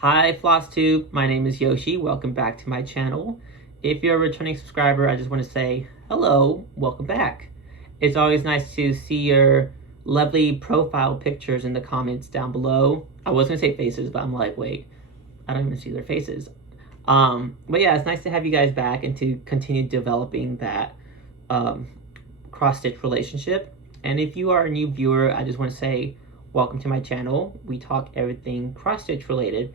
Hi FlossTube, my name is Yoshi. Welcome back to my channel. If you're a returning subscriber, I just want to say hello, welcome back. It's always nice to see your lovely profile pictures in the comments down below. I was gonna say faces, but I'm like, wait, I don't even see their faces. But yeah, it's nice to have you guys back and to continue developing that cross-stitch relationship. And if you are a new viewer, I just want to say welcome to my channel. We talk everything cross-stitch related.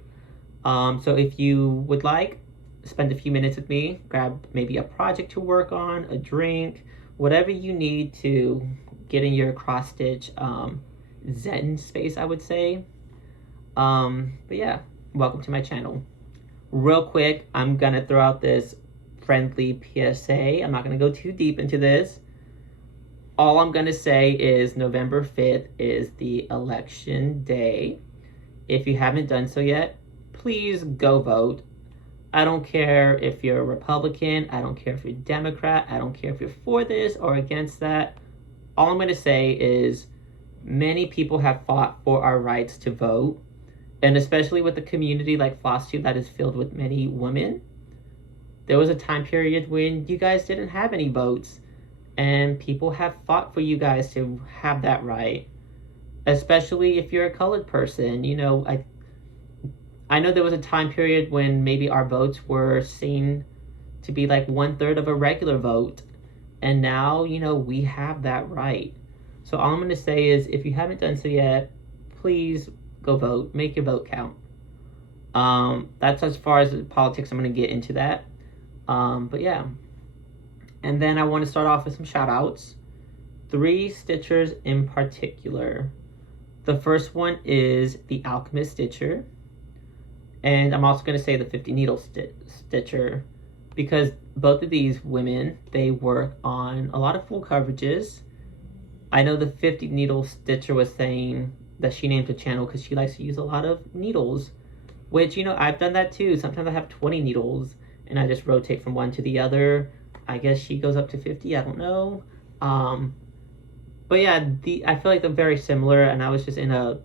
So if you would like, spend a few minutes with me, grab maybe a project to work on, a drink, whatever you need to get in your cross-stitch zen space, I would say. But yeah, welcome to my channel. Real quick, I'm gonna throw out this friendly PSA. I'm not gonna go too deep into this. All I'm gonna say is November 5th is the election day. If you haven't done so yet, please go vote. I don't care if you're a Republican, I don't care if you're a Democrat, I don't care if you're for this or against that. All I'm gonna say is many people have fought for our rights to vote, and especially with a community like FlossTube that is filled with many women. There was a time period when you guys didn't have any votes, and people have fought for you guys to have that right, especially if you're a colored person. You know, I know there was a time period when maybe our votes were seen to be like 1/3 of a regular vote, and now, you know, we have that right. So all I'm going to say is, if you haven't done so yet, please go vote, make your vote count. That's as far as politics I'm going to get into that. But yeah. And then I want to start off with some shout outs. 3 stitchers in particular. The first one is the Alchemist Stitcher. And I'm also going to say the 50 Needle Stitcher, because both of these women, they work on a lot of full coverages. I know the 50 Needle Stitcher was saying that she named the channel because she likes to use a lot of needles, which, you know, I've done that too. Sometimes I have 20 needles and I just rotate from one to the other. I guess she goes up to 50, I don't know. But yeah, I feel like they're very similar, and I was just in a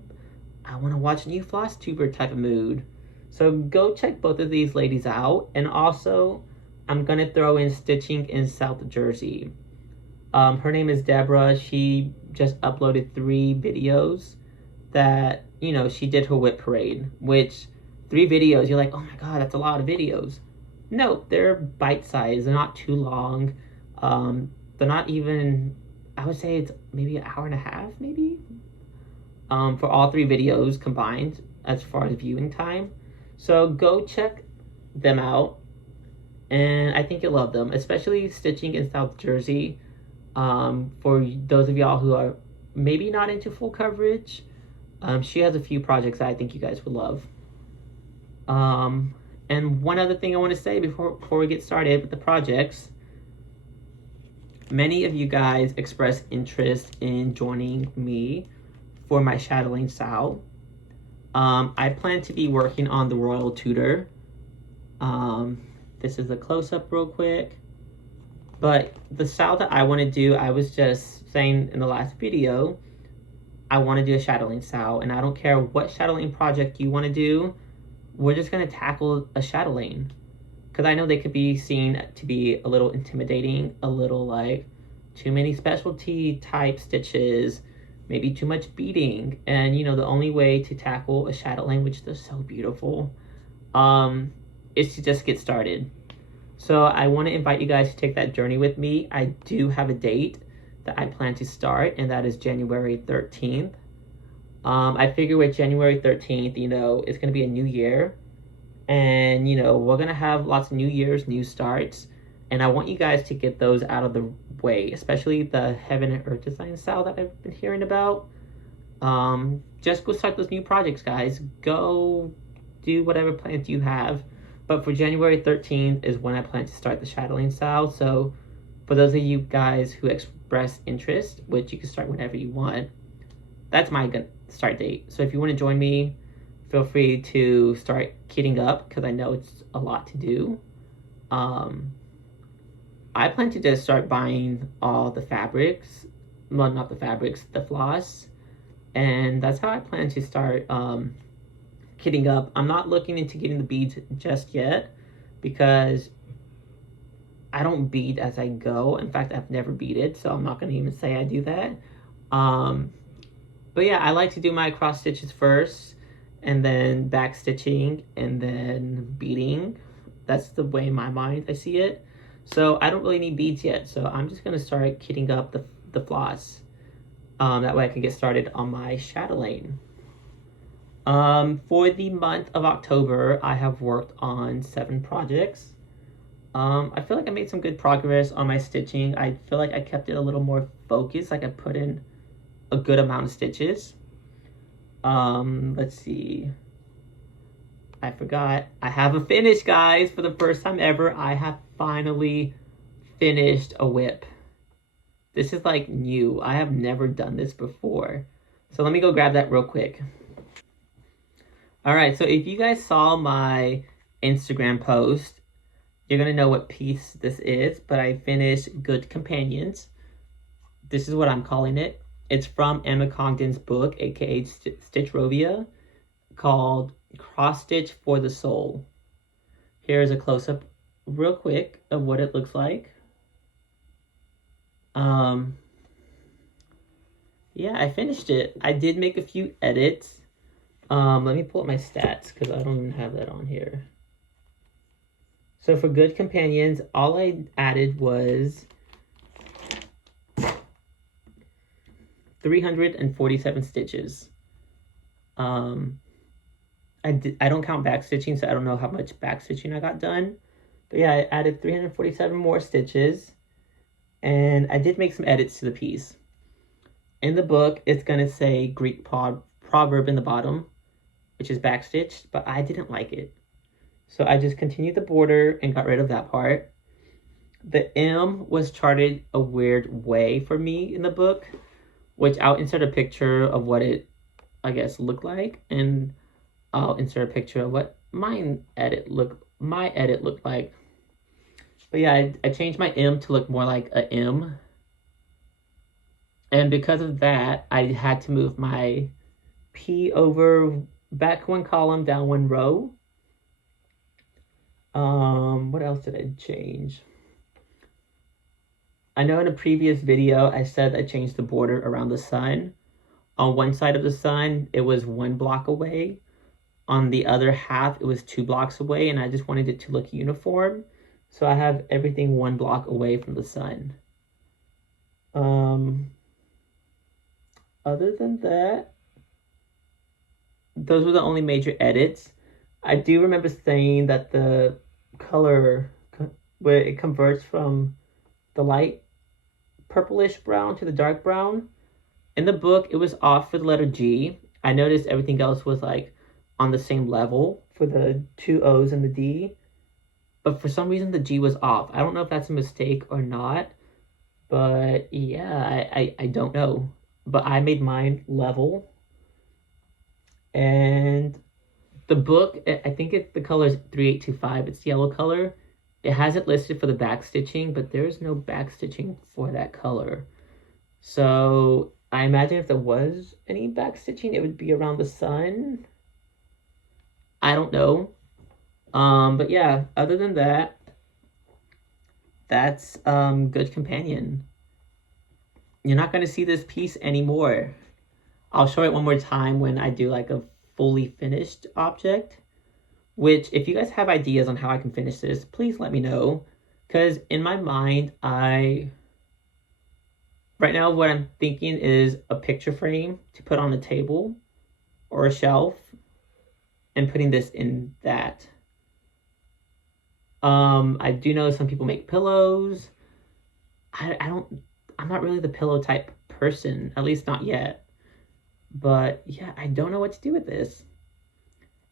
I want to watch new FlossTuber type of mood. So go check both of these ladies out. And also, I'm going to throw in Stitching in South Jersey. Her name is Deborah. She just uploaded 3 videos that, you know, she did her whip parade, which 3 videos, you're like, oh my God, that's a lot of videos. No, they're bite-sized. They're not too long. They're not even, I would say it's maybe an hour and a half, maybe, for all 3 videos combined as far as viewing time. So go check them out, and I think you'll love them, especially Stitching in South Jersey. For those of y'all who are maybe not into full coverage, she has a few projects that I think you guys would love. And one other thing I want to say before we get started with the projects. Many of you guys expressed interest in joining me for my shadowing style. I plan to be working on the Royal Tudor. This is a close-up real quick. But the style that I want to do, I was just saying in the last video, I want to do a shadowing style. And I don't care what shadowing project you want to do, we're just going to tackle a shadowing. Because I know they could be seen to be a little intimidating, a little like too many specialty type stitches, maybe too much beading. And, you know, the only way to tackle a shadowing, which is so beautiful, is to just get started. So I want to invite you guys to take that journey with me. I do have a date that I plan to start, and that is January 13th. I figure with January 13th, you know, it's going to be a new year. And, you know, we're going to have lots of New Year's, new starts. And I want you guys to get those out of the way, especially the Heaven and Earth design style that I've been hearing about. Just go start those new projects, guys. Go do whatever plans you have. But for January 13th is when I plan to start the shadowing style. So for those of you guys who express interest, which you can start whenever you want, that's my start date. So if you want to join me, feel free to start kitting up, because I know it's a lot to do. I plan to just start buying all the fabrics. Well, not the fabrics, the floss. And that's how I plan to start kitting up. I'm not looking into getting the beads just yet because I don't bead as I go. In fact, I've never beaded, so I'm not going to even say I do that. But yeah, I like to do my cross stitches first, and then back stitching, and then beading. That's the way in my mind I see it. So I don't really need beads yet, so I'm just going to start kitting up the floss. That way I can get started on my chatelaine. For the month of October, I have worked on 7 projects. I feel like I made some good progress on my stitching. I feel like I kept it a little more focused, like I put in a good amount of stitches. Let's see. I forgot. I have a finish, guys. For the first time ever, I have finally finished a whip. This is like new. I have never done this before. So let me go grab that real quick. Alright, so if you guys saw my Instagram post, you're going to know what piece this is, but I finished Good Companions. This is what I'm calling it. It's from Emma Congdon's book, aka Stitchrovia, called Cross Stitch for the Soul. Here's a close-up real quick of what it looks like. Yeah, I finished it. I did make a few edits. Let me pull up my stats because I don't even have that on here. So for Good Companions, all I added was 347 stitches. I don't count back stitching, so I don't know how much back stitching I got done. But yeah, I added 347 more stitches, and I did make some edits to the piece. In the book, it's going to say Greek proverb in the bottom, which is backstitched, but I didn't like it. So I just continued the border and got rid of that part. The M was charted a weird way for me in the book, which I'll insert a picture of what it, I guess, looked like, and I'll insert a picture of what my edit looked like. But yeah, I changed my M to look more like a M. And because of that, I had to move my P over back 1 column, down 1 row. What else did I change? I know in a previous video, I said I changed the border around the sun. On one side of the sun, it was 1 block away. On the other half, it was 2 blocks away, and I just wanted it to look uniform. So I have everything 1 block away from the sun. Other than that, those were the only major edits. I do remember saying that the color, where it converts from the light purplish brown to the dark brown, in the book, it was off for the letter G. I noticed everything else was like on the same level for the 2 O's and the D. But for some reason, the G was off. I don't know if that's a mistake or not. But yeah, I don't know. But I made mine level. And the book, I think the color is 3825. It's yellow color. It has it listed for the back stitching, but there's no back stitching for that color. So I imagine if there was any back stitching, it would be around the sun. I don't know. But yeah, other than that, that's Good Companion. You're not going to see this piece anymore. I'll show it one more time when I do like a fully finished object. Which, if you guys have ideas on how I can finish this, please let me know. Because in my mind, right now what I'm thinking is a picture frame to put on a table or a shelf. And putting this in that. I do know some people make pillows. I'm not really the pillow type person, at least not yet. But yeah, I don't know what to do with this.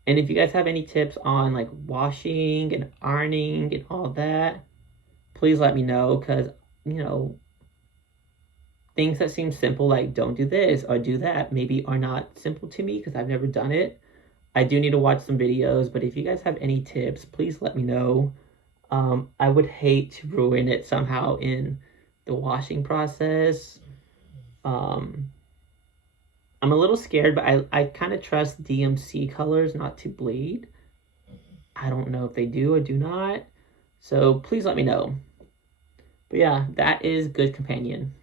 And if you guys have any tips on like washing and ironing and all that, please let me know, because, you know, things that seem simple, like don't do this or do that, maybe are not simple to me because I've never done it. I do need to watch some videos, but if you guys have any tips, please let me know. I would hate to ruin it somehow in the washing process. I'm I'm a little scared, but I kind of trust DMC colors not to bleed. I don't know if they do or do not. So please let me know. But yeah, that is Good Companion.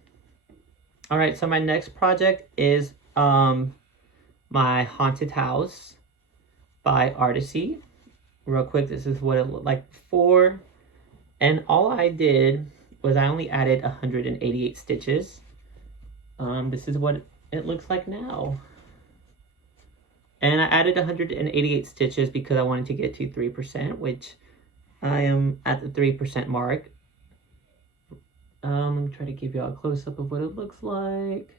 All right, so my next project is my Haunted House by Artecy. Real quick, this is what it looked like before. And all I did was I only added 188 stitches. This is what it looks like now. And I added 188 stitches because I wanted to get to 3%, which I am at the 3% mark. Let me try to give you all a close-up of what it looks like.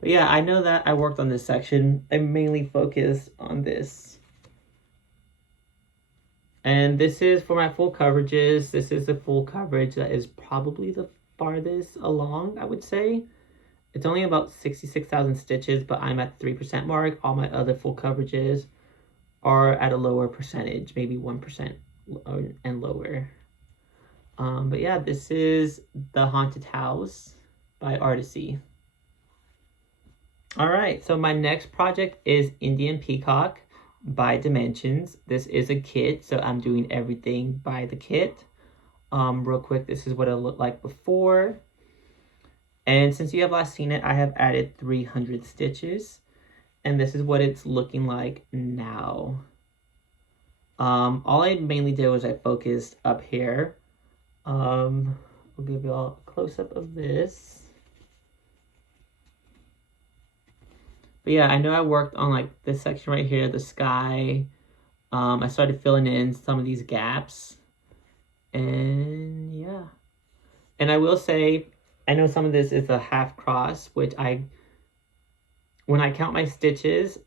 But yeah, I know that I worked on this section. I mainly focused on this. And this is for my full coverages. This is the full coverage that is probably the farthest along, I would say. It's only about 66,000 stitches, but I'm at the 3% mark. All my other full coverages are at a lower percentage, maybe 1% and lower. But yeah, this is The Haunted House by Artecy. All right, so my next project is Indian Peacock by Dimensions. This is a kit, so I'm doing everything by the kit. Real quick, this is what it looked like before. And since you have last seen it, I have added 300 stitches. And this is what it's looking like now. All I mainly did was I focused up here. I'll give you all a close-up of this. But yeah, I know I worked on like this section right here, the sky. I started filling in some of these gaps. And yeah. And I will say, I know some of this is a half cross, which when I count my stitches,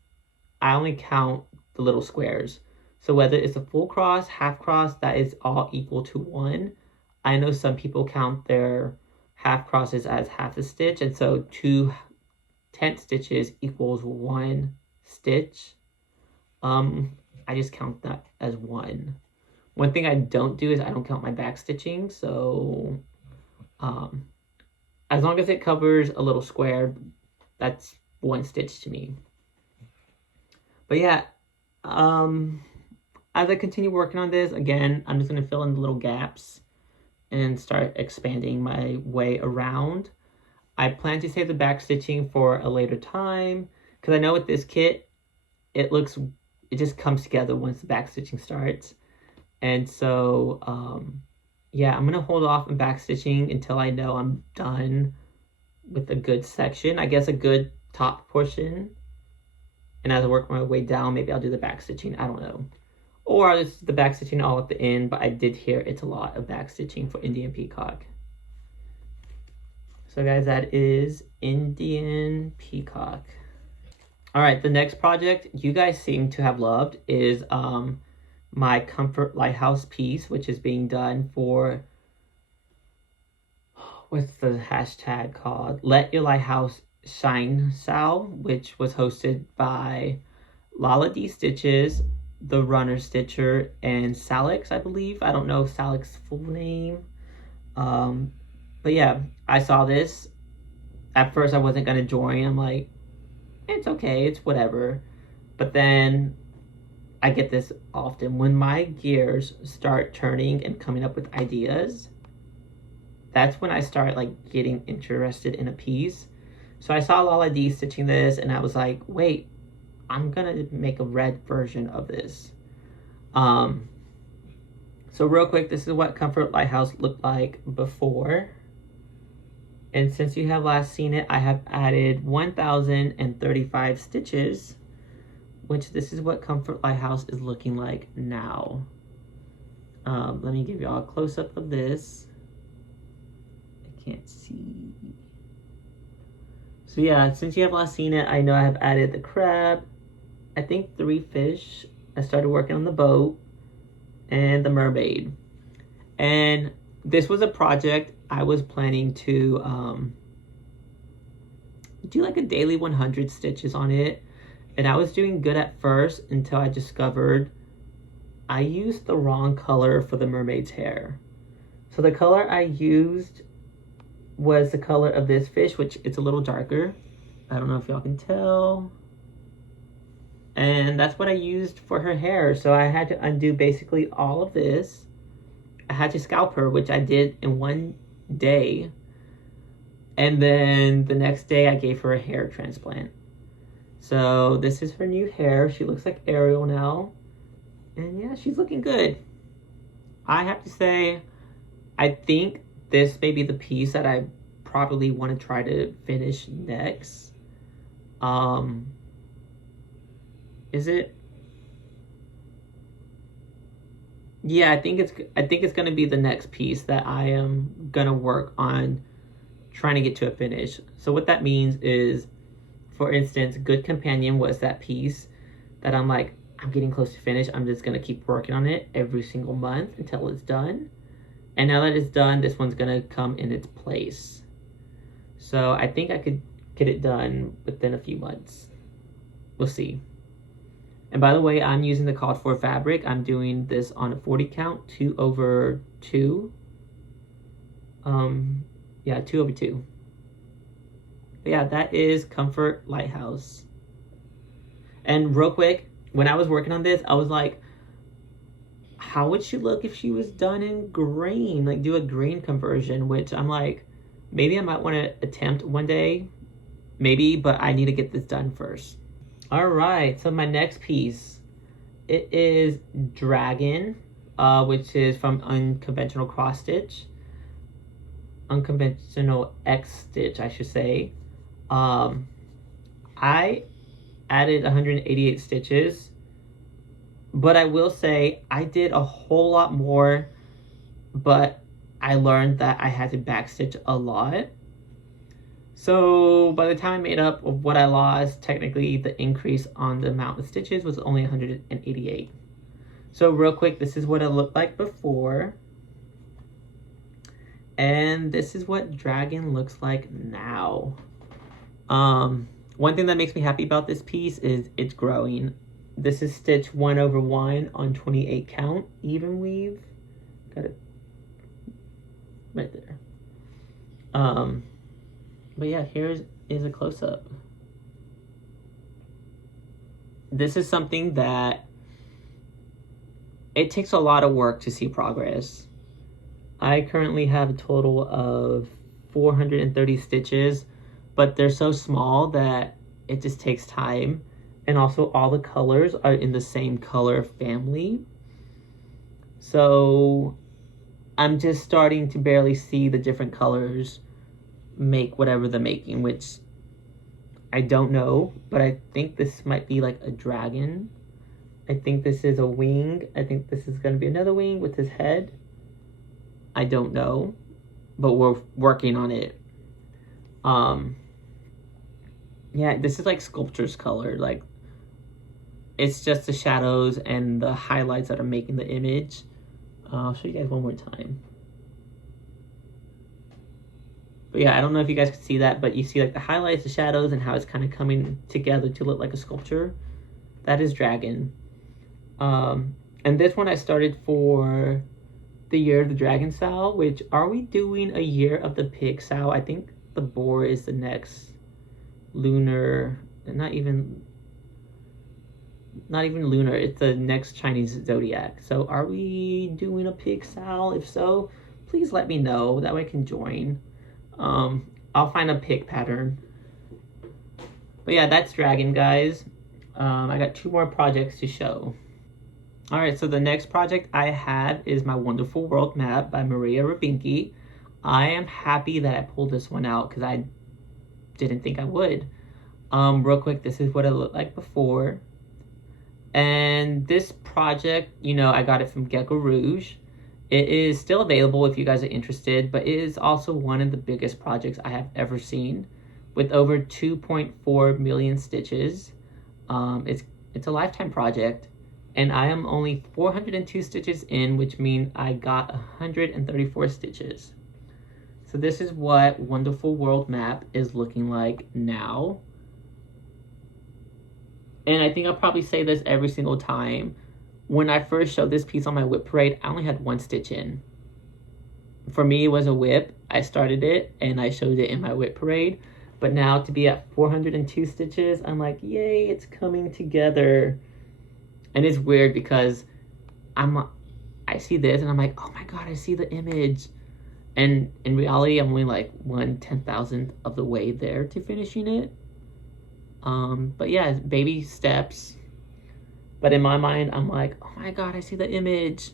I only count the little squares. So whether it's a full cross, half cross, that is all equal to 1. I know some people count their half crosses as half a stitch, and so 2/10 stitches equals 1 stitch. I just count that as 1. One thing I don't do is I don't count my back stitching, so as long as it covers a little square, that's 1 stitch to me. But yeah, as I continue working on this, again, I'm just going to fill in the little gaps and start expanding my way around. I plan to save the back stitching for a later time, because I know with this kit, it just comes together once the back stitching starts. And so, yeah, I'm going to hold off on back stitching until I know I'm done with a good section. I guess a good top portion. And as I work my way down, maybe I'll do the back stitching. I don't know. Or I'll just do the back stitching all at the end. But I did hear it's a lot of back stitching for Indian Peacock. So guys, that is Indian Peacock. All right, the next project you guys seem to have loved is my Comfort Lighthouse piece, which is being done for, what's the hashtag called? Let Your Lighthouse Shine Sal, which was hosted by Lola D Stitches, The Runner Stitcher, and Salix, I believe. I don't know Salix's full name. But yeah, I saw this. At first I wasn't going to join. I'm like, it's okay, it's whatever. But then I get this often. When my gears start turning and coming up with ideas, that's when I start like getting interested in a piece. So I saw Lola D stitching this and I was like, wait, I'm gonna make a red version of this. So real quick, this is what Comfort Lighthouse looked like before. And since you have last seen it, I have added 1,035 stitches, which this is what Comfort Lighthouse is looking like now. Let me give you all a close-up of this. I can't see. So yeah, since you have last seen it, I know I have added the crab, I think 3 fish. I started working on the boat and the mermaid. And this was a project I was planning to do like a daily 100 stitches on it. And I was doing good at first until I discovered I used the wrong color for the mermaid's hair. So the color I used was the color of this fish, which it's a little darker. I don't know if y'all can tell. And that's what I used for her hair. So I had to undo basically all of this. I had to scalp her, which I did in one day. And then the next day I gave her a hair transplant. So this is her new hair. She looks like Ariel now. And yeah, she's looking good. I have to say, I think this may be the piece that I probably want to try to finish next. Is it? Yeah, I think it's gonna be the next piece that I am gonna work on trying to get to a finish. So what that means is, for instance, Good Companion was that piece that I'm like, I'm getting close to finish. I'm just gonna keep working on it every single month until it's done. And now that it's done, this one's gonna come in its place. So I think I could get it done within a few months. We'll see. And by the way, I'm using the called for fabric. I'm doing this on a 40 count, 2/2. Yeah, 2/2. But yeah, that is Comfort Lighthouse. And real quick, when I was working on this, I was like, how would she look if she was done in grain? Like, do a grain conversion, which I'm like, maybe I might want to attempt one day. Maybe, but I need to get this done first. All right, so my next piece, it is Dragon, which is from Unconventional Cross Stitch. Unconventional X Stitch, I should say. I added 188 stitches, but I will say I did a whole lot more, but I learned that I had to backstitch a lot. So by the time I made up of what I lost, technically the increase on the amount of stitches was only 188. So real quick, this is what it looked like before. And this is what Dragon looks like now. One thing that makes me happy about this piece is it's growing. This is stitch 1/1 on 28 count, even weave. Got it right there. But yeah, here is a close-up. This is something that it takes a lot of work to see progress. I currently have a total of 430 stitches, but they're so small that it just takes time. And also all the colors are in the same color family. So I'm just starting to barely see the different colors make whatever they're making, which I don't know, but I think this might be like a dragon. I think this is a wing. I think this is going to be another wing with his head. I don't know, but we're working on it. Yeah, this is like sculpture's color. Like, it's just the shadows and the highlights that are making the image. I'll show you guys one more time. But yeah, I don't know if you guys can see that, but you see like the highlights, the shadows, and how it's kind of coming together to look like a sculpture. That is Dragon. And this one I started for the Year of the Dragon Sow, which, are we doing a Year of the Pig Sow? I think the boar is the next lunar, not even lunar, it's the next Chinese zodiac. So are we doing a pig sow? If so, please let me know, that way I can join. I'll find a pig pattern. But yeah, that's Dragon, guys. I got 2 more projects to show. Alright, so the next project I have is my Wonderful World map by Maria Rubinki. I am happy that I pulled this one out because I didn't think I would. Real quick, this is what it looked like before. And this project, you know, I got it from Gecko Rouge. It is still available if you guys are interested, but it is also one of the biggest projects I have ever seen, with over 2.4 million stitches. It's a lifetime project, and I am only 402 stitches in, which means I got 134 stitches. So this is what Wonderful World map is looking like now. And I think I'll probably say this every single time. When I first showed this piece on my whip parade, I only had 1 stitch in. For me, it was a whip. I started it and I showed it in my whip parade. But now to be at 402 stitches, I'm like, yay, it's coming together. And it's weird because I see this and I'm like, oh my god, I see the image. And in reality, I'm only like 1/10,000th of the way there to finishing it. But yeah, baby steps. But in my mind, I'm like, oh my god, I see the image.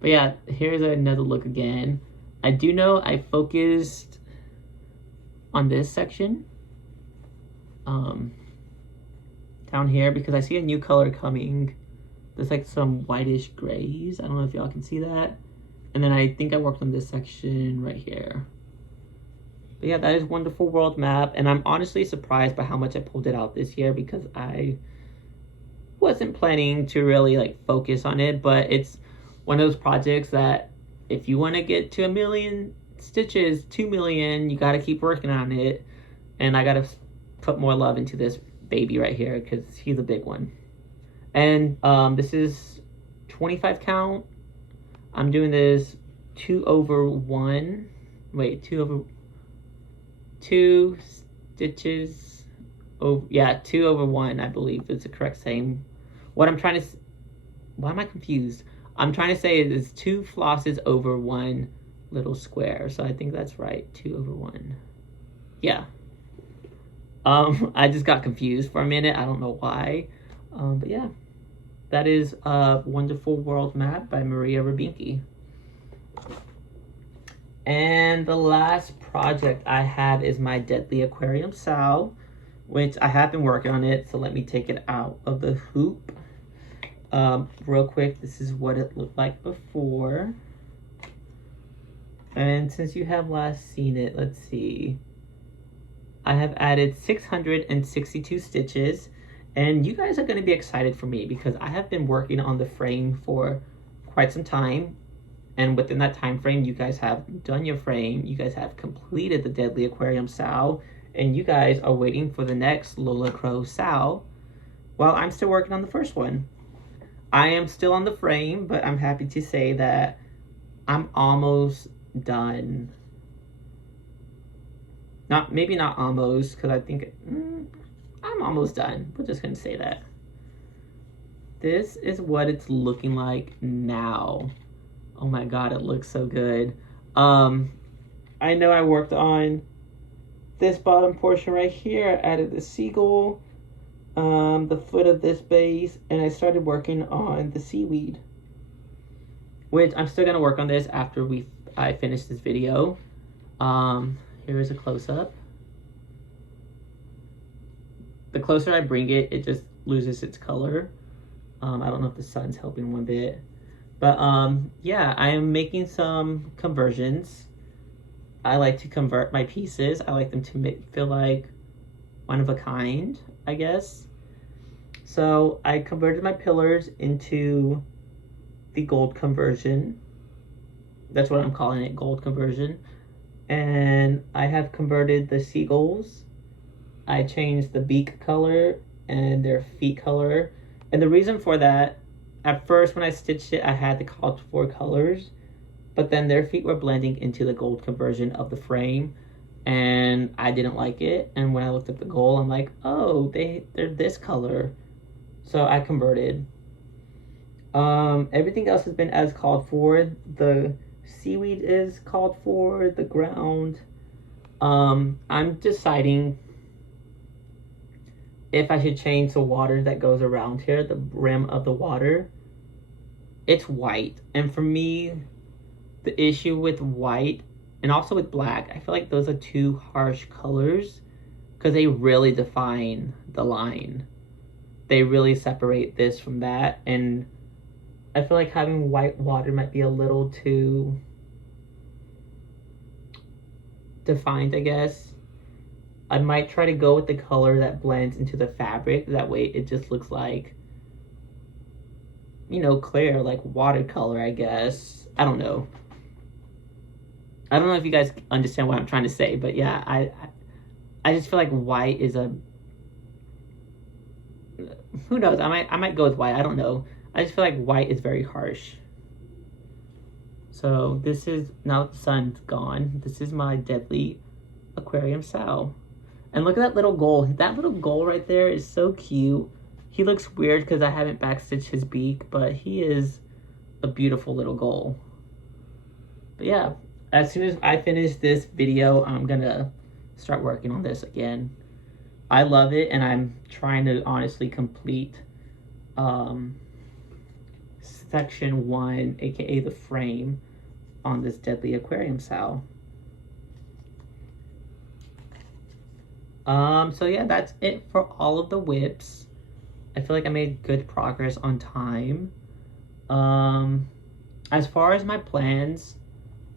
But yeah, here's another look again. I do know I focused on this section. Down here, because I see a new color coming. There's like some whitish grays. I don't know if y'all can see that. And then I think I worked on this section right here. But yeah, that is Wonderful World map. And I'm honestly surprised by how much I pulled it out this year, because I wasn't planning to really like focus on it. But it's one of those projects that if you want to get to 1 million stitches, 2 million, you got to keep working on it. And I got to put more love into this baby right here, because he's a big one. And this is 25 count. I'm doing this 2/1. Wait, 2 stitches over, yeah, 2/1, I believe is the correct saying. What I'm trying to, why am I confused? I'm trying to say it is 2 flosses over 1 little square. So I think that's right, 2/1. Yeah. I just got confused for a minute. I don't know why. But yeah, that is a Wonderful World map by Maria Rabinki. And the last project I have is my Deadly Aquarium Sow, which I have been working on it. So let me take it out of the hoop. Real quick, this is what it looked like before. And since you have last seen it, let's see. I have added 662 stitches, and you guys are going to be excited for me because I have been working on the frame for quite some time, and within that time frame, you guys have done your frame, you guys have completed the Deadly Aquarium Sow, and you guys are waiting for the next Lola Crow Sow, while I'm still working on the first one. I am still on the frame, but I'm happy to say that I'm almost done. Maybe not almost, because I think I'm almost done. We're just gonna say that. This is what it's looking like now. Oh my god, it looks so good. I know I worked on this bottom portion right here. I added the seagull, the foot of this base, and I started working on the seaweed, which I'm still gonna work on this after I finish this video. Here is a close-up. The closer I bring it, it just loses its color. I don't know if the sun's helping one bit. But yeah, I am making some conversions. I like to convert my pieces. I like them to feel like one of a kind, I guess. So I converted my pillars into the gold conversion. That's what I'm calling it, gold conversion. And I have converted the seagulls. I changed the beak color and their feet color. And the reason for that, at first when I stitched it, I had the called for colors, but then their feet were blending into the gold conversion of the frame, and I didn't like it. And when I looked at the goal, I'm like, oh, they're this color. So I converted. Everything else has been as called for. The seaweed is called for, the ground. I'm deciding if I should change the water that goes around here, the rim of the water. It's white, and for me, the issue with white and also with black, I feel like those are two harsh colors because they really define the line. They really separate this from that, and I feel like having white water might be a little too defined, I guess. I might try to go with the color that blends into the fabric. That way it just looks like, you know, clear, like watercolor, I guess. I don't know. I don't know if you guys understand what I'm trying to say, but yeah, I just feel like white is a... Who knows? I might go with white. I don't know. I just feel like white is very harsh. So this is, now the sun's gone, this is my deadly aquarium sow. And look at that little goal. That little goal right there is so cute. He looks weird because I haven't backstitched his beak, but he is a beautiful little goal. But yeah, as soon as I finish this video, I'm gonna start working on this again. I love it, and I'm trying to honestly complete section 1, aka the frame, on this deadly aquarium sow. So yeah, that's it for all of the whips. I feel like I made good progress on time. As far as my plans,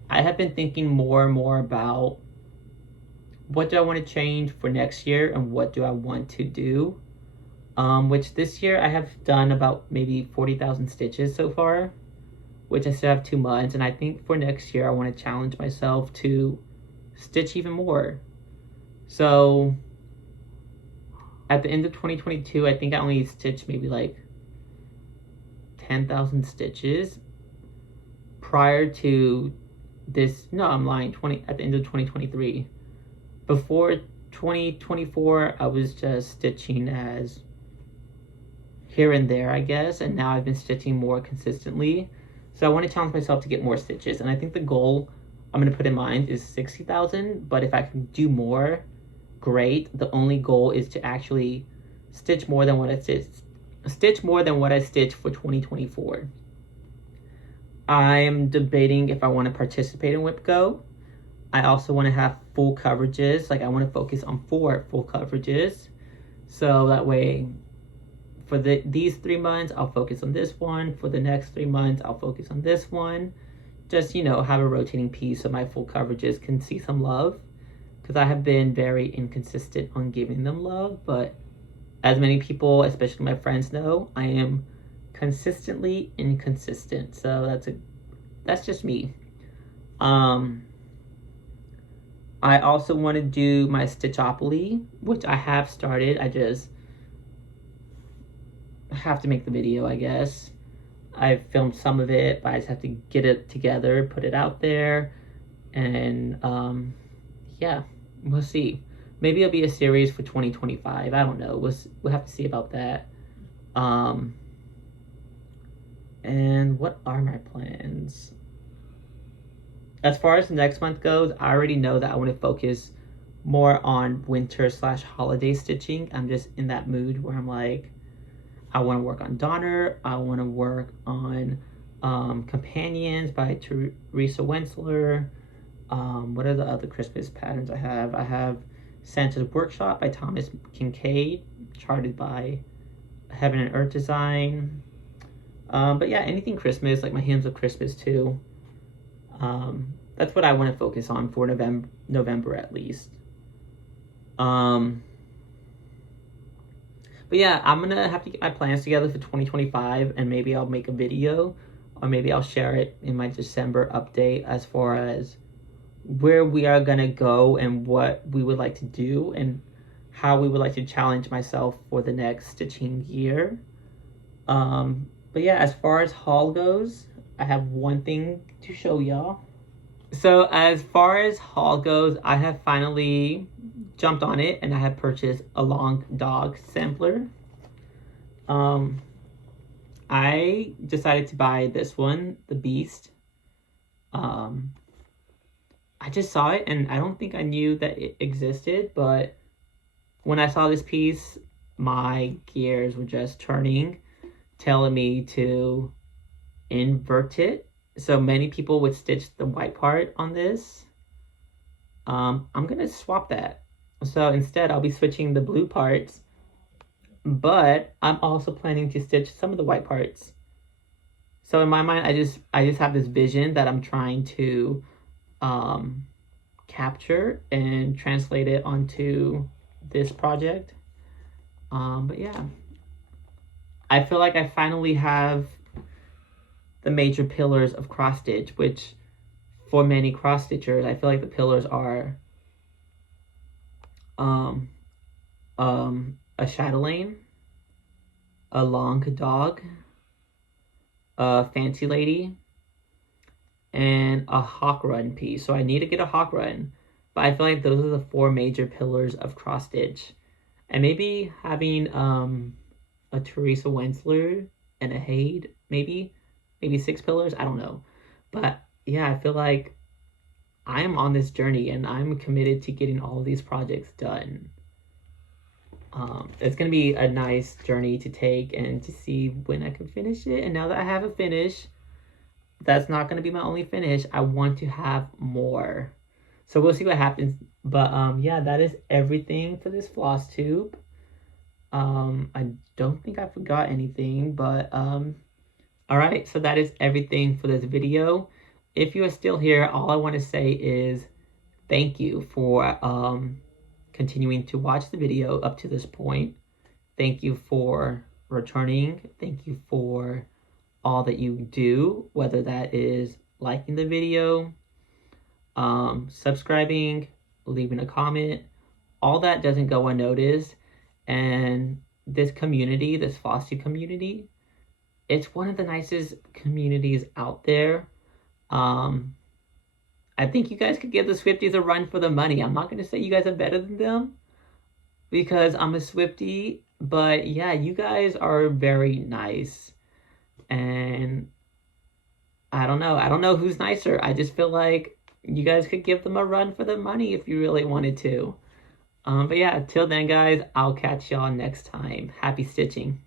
I have been thinking more and more about what do I want to change for next year and what do I want to do. Which this year I have done about maybe 40,000 stitches so far, which I still have 2 months, and I think for next year I want to challenge myself to stitch even more. So at the end of 2022, I think I only stitched maybe like 10,000 stitches. Prior to this, no, I'm lying, at the end of 2023. Before 2024, I was just stitching as here and there, I guess, and now I've been stitching more consistently. So I want to challenge myself to get more stitches, and I think the goal I'm going to put in mind is 60,000, but if I can do more, great. The only goal is to actually stitch more than what I stitched for 2024. I'm debating if I want to participate in Whip Go. I also want to have full coverages. Like, I want to focus on 4 full coverages. So that way, for these 3 months, I'll focus on this one. For the next 3 months, I'll focus on this one. Just, you know, have a rotating piece so my full coverages can see some love. Because I have been very inconsistent on giving them love. But as many people, especially my friends, know, I am consistently inconsistent. So that's just me. I also want to do my Stitchopoly, which I have started. I just have to make the video, I guess. I filmed some of it, but I just have to get it together, put it out there, and yeah, we'll see. Maybe it'll be a series for 2025. I don't know. We'll have to see about that. And what are my plans? As far as next month goes, I already know that I want to focus more on winter/holiday stitching. I'm just in that mood where I'm like, I want to work on Donner. I want to work on Companions by Teresa Wensler. What are the other Christmas patterns I have? I have Santa's Workshop by Thomas Kincaid, charted by Heaven and Earth Design. But yeah, anything Christmas, like my Hymns of Christmas too. That's what I want to focus on for November at least. But yeah, I'm gonna have to get my plans together for 2025, and maybe I'll make a video, or maybe I'll share it in my December update as far as where we are gonna go and what we would like to do and how we would like to challenge myself for the next stitching year. But yeah, as far as haul goes, I have one thing to show y'all. So as far as haul goes, I have finally jumped on it and I have purchased a long dog sampler. I decided to buy this one, the Beast. I just saw it and I don't think I knew that it existed, but when I saw this piece, my gears were just turning, telling me to invert it. So many people would stitch the white part on this. I'm gonna swap that. So instead I'll be switching the blue parts, but I'm also planning to stitch some of the white parts. So in my mind, I just have this vision that I'm trying to capture and translate it onto this project. But yeah, I feel like I finally have the major pillars of cross stitch, which for many cross stitchers, I feel like the pillars are a chatelaine, a long dog, a fancy lady, and a hawk run piece. So I need to get a hawk run. But I feel like those are the four major pillars of cross stitch. And maybe having a Teresa Wensler and a Haid, maybe six pillars. I don't know. But yeah, I feel like I'm on this journey and I'm committed to getting all of these projects done. It's gonna be a nice journey to take and to see when I can finish it. And now that I have a finish, that's not gonna be my only finish. I want to have more. So we'll see what happens. But yeah, that is everything for this floss tube. I don't think I forgot anything, but all right, so that is everything for this video. If you are still here, all I want to say is thank you for continuing to watch the video up to this point. Thank you for returning. Thank you for all that you do, whether that is liking the video, subscribing, leaving a comment. All that doesn't go unnoticed. And this community, this floss tube community, it's one of the nicest communities out there. I think you guys could give the Swifties a run for the money. I'm not going to say you guys are better than them because I'm a Swiftie, but yeah, you guys are very nice. And I don't know who's nicer. I just feel like you guys could give them a run for the money if you really wanted to. But yeah, till then, guys, I'll catch y'all next time. Happy stitching.